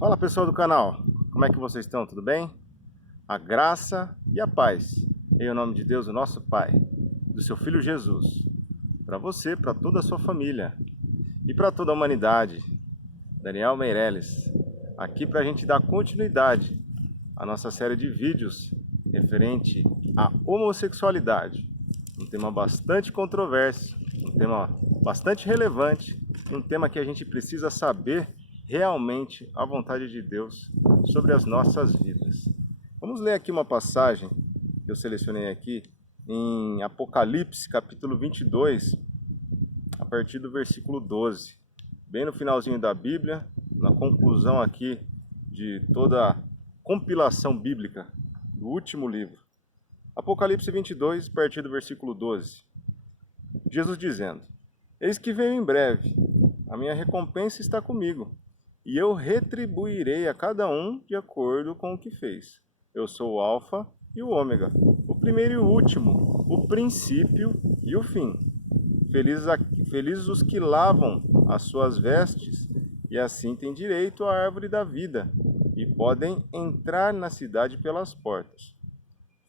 Fala pessoal do canal, como é que vocês estão? Tudo bem? A graça e a paz, em nome de Deus, o nosso Pai, do seu Filho Jesus, para você, para toda a sua família e para toda a humanidade. Daniel Meirelles, aqui para a gente dar continuidade à nossa série de vídeos referente à homossexualidade, um tema bastante controverso, um tema bastante relevante, um tema que a gente precisa saber realmente a vontade de Deus sobre as nossas vidas. Vamos ler aqui uma passagem que eu selecionei aqui em Apocalipse, capítulo 22, a partir do versículo 12. Bem no finalzinho da Bíblia, na conclusão aqui de toda a compilação bíblica do último livro. Apocalipse 22, a partir do versículo 12. Jesus dizendo: Eis que venho em breve, a minha recompensa está comigo, e eu retribuirei a cada um de acordo com o que fez. Eu sou o Alfa e o Ômega, o primeiro e o último, o princípio e o fim. Felizes os que lavam as suas vestes, e assim têm direito à árvore da vida, e podem entrar na cidade pelas portas.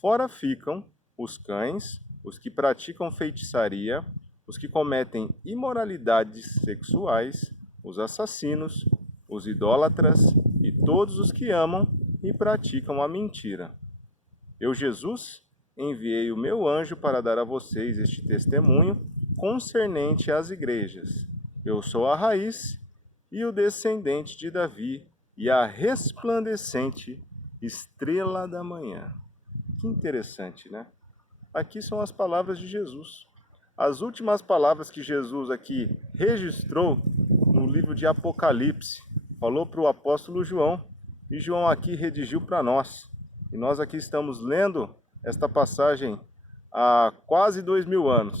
Fora ficam os cães, os que praticam feitiçaria, os que cometem imoralidades sexuais, os assassinos, os idólatras e todos os que amam e praticam a mentira. Eu, Jesus, enviei o meu anjo para dar a vocês este testemunho concernente às igrejas. Eu sou a raiz e o descendente de Davi e a resplandecente estrela da manhã. Que interessante, né? Aqui são as palavras de Jesus. As últimas palavras que Jesus aqui registrou no livro de Apocalipse. Falou para o apóstolo João, e João aqui redigiu para nós. E nós aqui estamos lendo esta passagem há quase 2000 anos,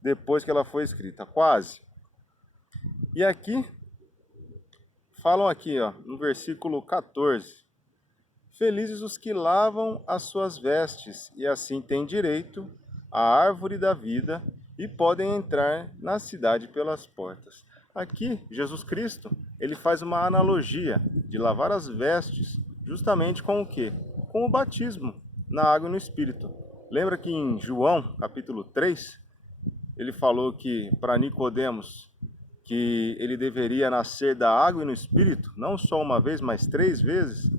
depois que ela foi escrita, quase. E aqui, falam aqui, ó, no versículo 14, Felizes os que lavam as suas vestes, e assim têm direito à árvore da vida, e podem entrar na cidade pelas portas. Aqui, Jesus Cristo, ele faz uma analogia de lavar as vestes justamente com o quê? Com o batismo na água e no Espírito. Lembra que em João, capítulo 3, ele falou que para Nicodemos, que ele deveria nascer da água e no Espírito, não só uma vez, mas 3 vezes?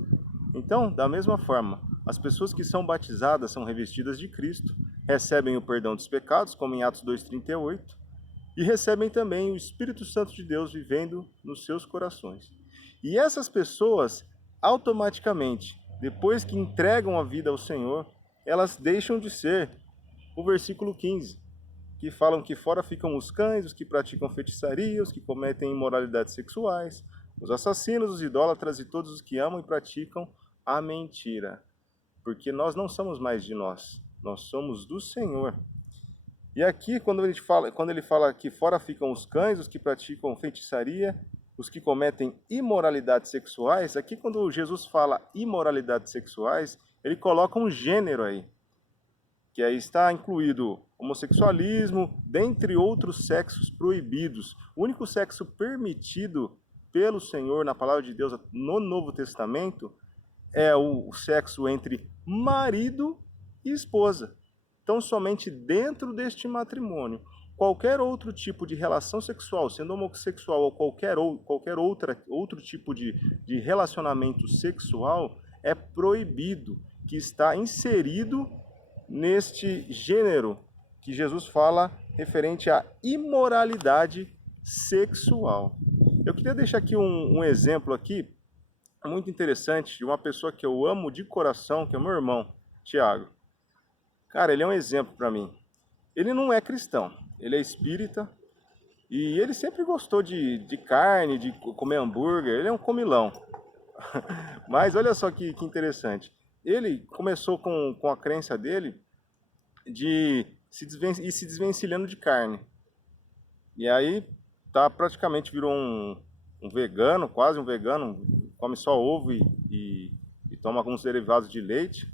Então, da mesma forma, as pessoas que são batizadas são revestidas de Cristo, recebem o perdão dos pecados, como em Atos 2,38, e recebem também o Espírito Santo de Deus vivendo nos seus corações. E essas pessoas, automaticamente, depois que entregam a vida ao Senhor, elas deixam de ser o versículo 15, que falam que fora ficam os cães, os que praticam feitiçaria, os que cometem imoralidades sexuais, os assassinos, os idólatras e todos os que amam e praticam a mentira. Porque nós não somos mais de nós somos do Senhor. E aqui, quando ele fala que fora ficam os cães, os que praticam feitiçaria, os que cometem imoralidades sexuais, aqui quando Jesus fala imoralidades sexuais, ele coloca um gênero aí, que aí está incluído homossexualismo, dentre outros sexos proibidos. O único sexo permitido pelo Senhor na palavra de Deus no Novo Testamento é o sexo entre marido e esposa. Então, somente dentro deste matrimônio, qualquer outro tipo de relação sexual, sendo homossexual ou qualquer outro tipo de relacionamento sexual, é proibido, que está inserido neste gênero que Jesus fala referente à imoralidade sexual. Eu queria deixar aqui um exemplo aqui, muito interessante, de uma pessoa que eu amo de coração, que é o meu irmão, Tiago. Cara, ele é um exemplo para mim. Ele não é cristão, ele é espírita e ele sempre gostou de carne, de comer hambúrguer, ele é um comilão. Mas olha só que interessante. Ele começou com a crença dele de ir se desvencilhando de carne. E aí praticamente virou um vegano, quase um vegano, come só ovo e toma alguns derivados de leite.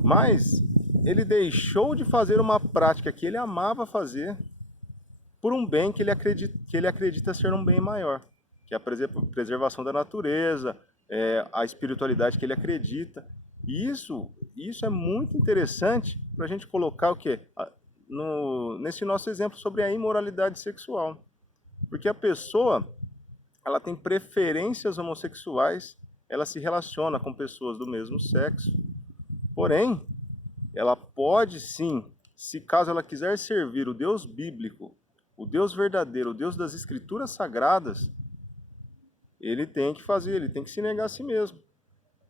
Mas ele deixou de fazer uma prática que ele amava fazer por um bem que ele acredita ser um bem maior. que é a preservação da natureza, a espiritualidade que ele acredita. E isso é muito interessante para a gente colocar o quê? Nesse nosso exemplo sobre a imoralidade sexual. Porque a pessoa, ela tem preferências homossexuais, ela se relaciona com pessoas do mesmo sexo, porém, ela pode sim, se caso ela quiser servir o Deus bíblico, o Deus verdadeiro, o Deus das Escrituras Sagradas, ele tem que se negar a si mesmo.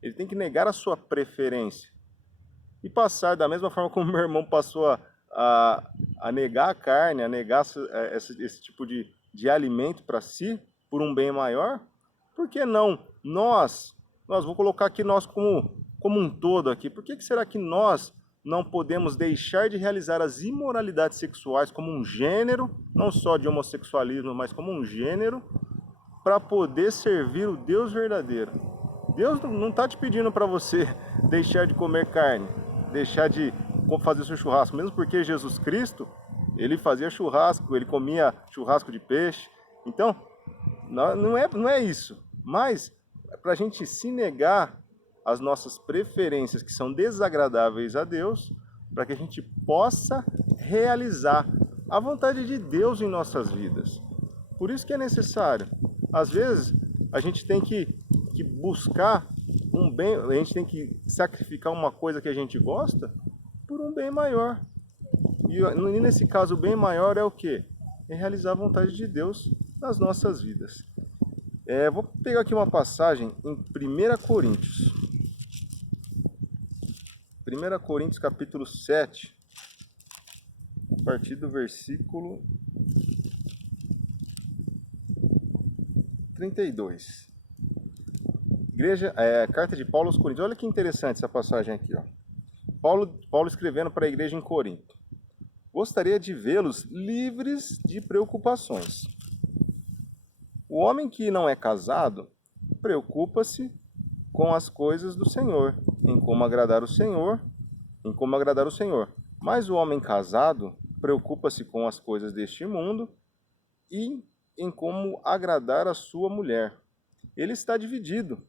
Ele tem que negar a sua preferência. E passar, da mesma forma como meu irmão passou a negar a carne, a negar esse tipo de alimento para si, por um bem maior, por que não nós vou colocar aqui nós como um todo aqui, por que será que nós não podemos deixar de realizar as imoralidades sexuais como um gênero, não só de homossexualismo, mas como um gênero, para poder servir o Deus verdadeiro? Deus não está te pedindo para você deixar de comer carne, deixar de fazer seu churrasco, mesmo porque Jesus Cristo, ele fazia churrasco, ele comia churrasco de peixe. Então, não é isso, mas para a gente se negar às nossas preferências que são desagradáveis a Deus, para que a gente possa realizar a vontade de Deus em nossas vidas. Por isso que é necessário. Às vezes, a gente tem que buscar um bem, a gente tem que sacrificar uma coisa que a gente gosta por um bem maior. E nesse caso, o bem maior é o quê? É realizar a vontade de Deus nas nossas vidas. Vou pegar aqui uma passagem em 1 Coríntios. 1 Coríntios capítulo 7, a partir do versículo 32. Carta de Paulo aos Coríntios. Olha que interessante essa passagem aqui, ó. Paulo escrevendo para a igreja em Corinto. Gostaria de vê-los livres de preocupações. O homem que não é casado preocupa-se com as coisas do Senhor, em como agradar o Senhor. Mas o homem casado preocupa-se com as coisas deste mundo e em como agradar a sua mulher. Ele está dividido.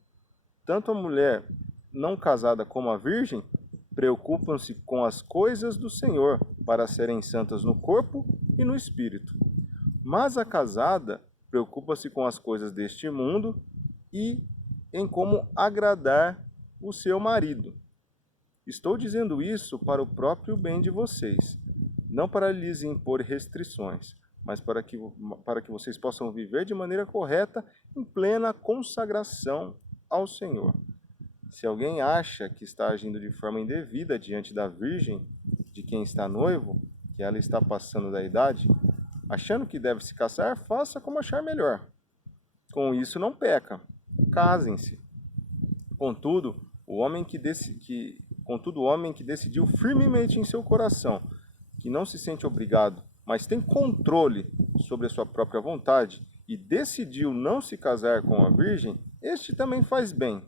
Tanto a mulher não casada como a virgem preocupam-se com as coisas do Senhor, para serem santas no corpo e no espírito. Mas a casada preocupa-se com as coisas deste mundo e em como agradar o seu marido. Estou dizendo isso para o próprio bem de vocês, não para lhes impor restrições, mas para que vocês possam viver de maneira correta, em plena consagração ao Senhor. Se alguém acha que está agindo de forma indevida diante da virgem de quem está noivo, que ela está passando da idade, achando que deve se casar, faça como achar melhor. Com isso não peca. Casem-se. Contudo, o homem que decidiu firmemente em seu coração, que não se sente obrigado, mas tem controle sobre a sua própria vontade, e decidiu não se casar com a virgem, este também faz bem.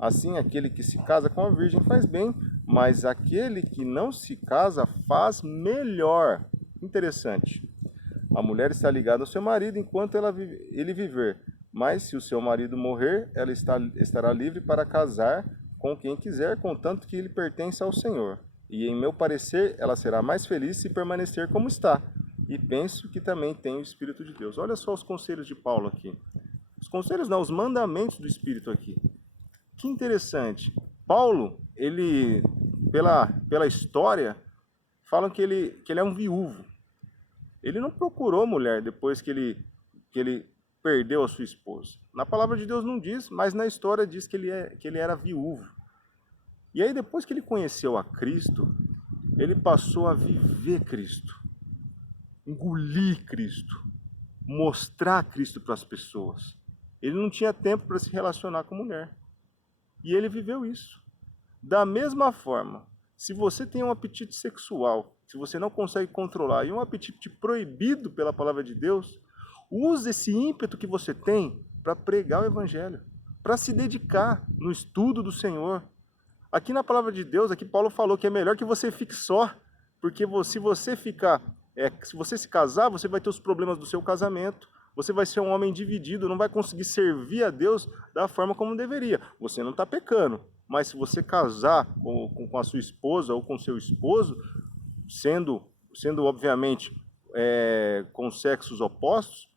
Assim, aquele que se casa com a virgem faz bem, mas aquele que não se casa faz melhor. Interessante. A mulher está ligada ao seu marido enquanto ele viver, mas se o seu marido morrer, ela estará livre para casar com quem quiser, contanto que ele pertença ao Senhor. E em meu parecer, ela será mais feliz se permanecer como está. E penso que também tem o Espírito de Deus. Olha só os conselhos de Paulo aqui. Os conselhos não, os mandamentos do Espírito aqui. Que interessante. Paulo, ele, pela história, falam que ele é um viúvo. Ele não procurou mulher depois que ele perdeu a sua esposa. Na palavra de Deus não diz, mas na história diz que ele era viúvo. E aí depois que ele conheceu a Cristo, ele passou a viver Cristo, engolir Cristo, mostrar Cristo para as pessoas. Ele não tinha tempo para se relacionar com mulher. E ele viveu isso. Da mesma forma, se você tem um apetite sexual, se você não consegue controlar, e um apetite proibido pela palavra de Deus, use esse ímpeto que você tem para pregar o Evangelho, para se dedicar no estudo do Senhor. Aqui na palavra de Deus, aqui Paulo falou que é melhor que você fique só, porque se você se casar, você vai ter os problemas do seu casamento, você vai ser um homem dividido, não vai conseguir servir a Deus da forma como deveria. Você não está pecando, mas se você casar com a sua esposa ou com seu esposo, sendo obviamente com sexos opostos,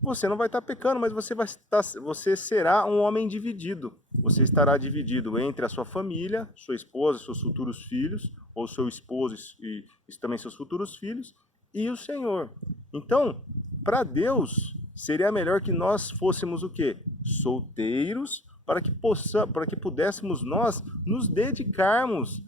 você não vai estar pecando, mas você será um homem dividido. Você estará dividido entre a sua família, sua esposa, seus futuros filhos, ou seu esposo e também seus futuros filhos, e o Senhor. Então, para Deus, seria melhor que nós fôssemos o quê? Solteiros, para que pudéssemos nós nos dedicarmos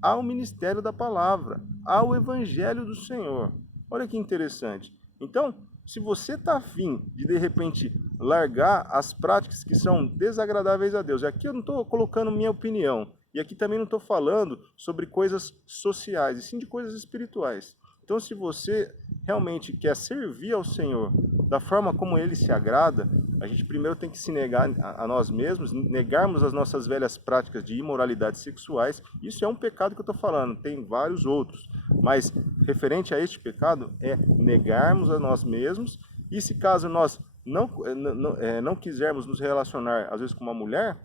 ao ministério da palavra, ao evangelho do Senhor. Olha que interessante. Então, se você está afim de repente, largar as práticas que são desagradáveis a Deus, e aqui eu não estou colocando minha opinião, e aqui também não estou falando sobre coisas sociais, e sim de coisas espirituais. Então, se você realmente quer servir ao Senhor da forma como Ele se agrada, a gente primeiro tem que se negar a nós mesmos, negarmos as nossas velhas práticas de imoralidades sexuais. Isso é um pecado que eu estou falando, tem vários outros. Mas, referente a este pecado, é negarmos a nós mesmos, e se caso nós não quisermos nos relacionar, às vezes, com uma mulher,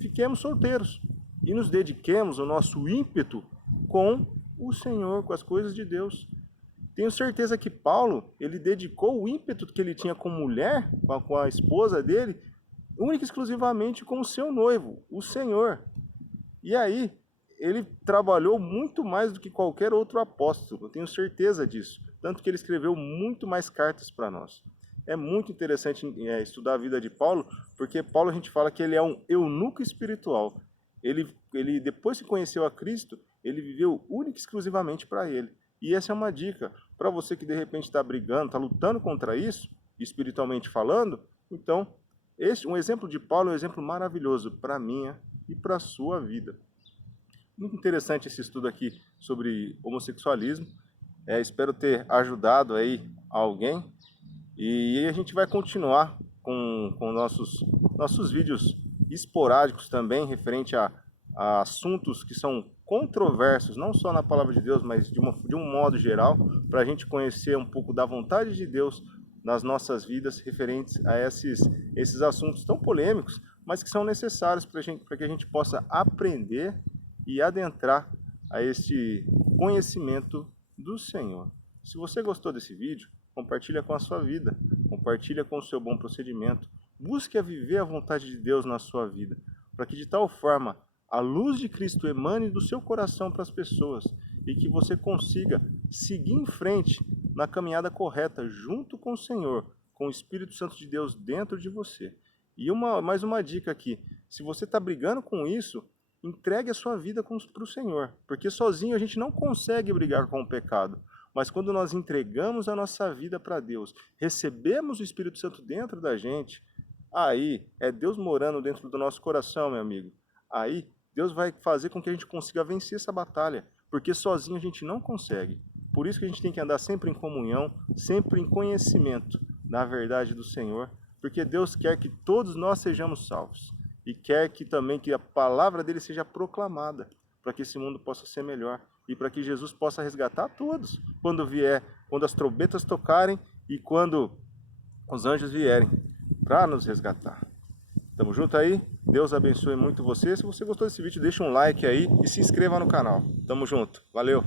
fiquemos solteiros e nos dediquemos o nosso ímpeto com o Senhor, com as coisas de Deus. Tenho certeza que Paulo, ele dedicou o ímpeto que ele tinha com mulher, com a esposa dele, única e exclusivamente com o seu noivo, o Senhor. E aí, ele trabalhou muito mais do que qualquer outro apóstolo, eu tenho certeza disso. Tanto que ele escreveu muito mais cartas para nós. É muito interessante estudar a vida de Paulo, porque Paulo a gente fala que ele é um eunuco espiritual. Ele depois que conheceu a Cristo, ele viveu única e exclusivamente para ele. E essa é uma dica para você que de repente está brigando, está lutando contra isso, espiritualmente falando. Então, um exemplo de Paulo é um exemplo maravilhoso para a minha e para a sua vida. Muito interessante esse estudo aqui sobre homossexualismo. Espero ter ajudado aí alguém. E a gente vai continuar com nossos vídeos esporádicos também, referente a assuntos que são controversos, não só na palavra de Deus, mas de um modo geral, para a gente conhecer um pouco da vontade de Deus nas nossas vidas, referentes a esses assuntos tão polêmicos, mas que são necessários para que a gente possa aprender e adentrar a este conhecimento do Senhor. Se você gostou desse vídeo, compartilha com a sua vida, compartilha com o seu bom procedimento, busque a viver a vontade de Deus na sua vida, para que de tal forma a luz de Cristo emane do seu coração para as pessoas e que você consiga seguir em frente na caminhada correta junto com o Senhor, com o Espírito Santo de Deus dentro de você. E mais uma dica aqui, se você está brigando com isso, entregue a sua vida para o Senhor, porque sozinho a gente não consegue brigar com o pecado. Mas quando nós entregamos a nossa vida para Deus, recebemos o Espírito Santo dentro da gente, aí é Deus morando dentro do nosso coração, meu amigo. Aí Deus vai fazer com que a gente consiga vencer essa batalha, porque sozinho a gente não consegue. Por isso que a gente tem que andar sempre em comunhão, sempre em conhecimento da verdade do Senhor, porque Deus quer que todos nós sejamos salvos e quer que também que a palavra dele seja proclamada, para que esse mundo possa ser melhor e para que Jesus possa resgatar todos quando as trombetas tocarem e quando os anjos vierem para nos resgatar. Tamo junto aí? Deus abençoe muito você. Se você gostou desse vídeo, deixa um like aí e se inscreva no canal. Tamo junto. Valeu!